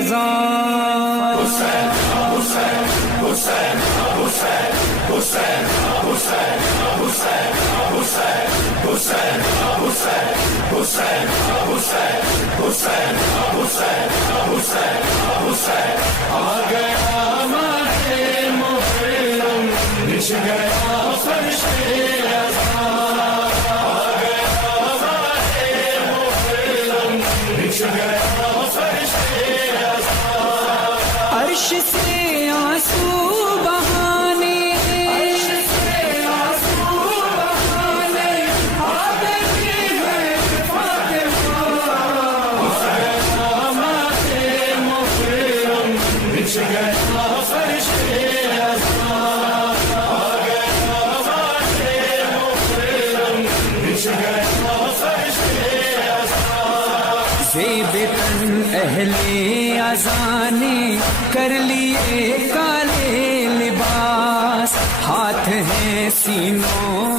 اذان حسین حسین حسین حسین حسین حسین حسین حسین حسین حسین حسین حسین حسین حسین حسین حسین آ گیا ماہ محرم بچھ گیا فرشتے اذان آ گیا ماہ محرم بچھ گیا فرشتے اذان عرش سے آنسو بہانے عرش سے آنسو بہانے آگے ہے فاطمہ ماہ محرم بچھ گیا فرشتے اذان آ گیا ماہ محرم بچھ گیا فرشتے اذان زیب تن اہل اذان نے کر لیے کالے لباس ہاتھ ہیں سینوں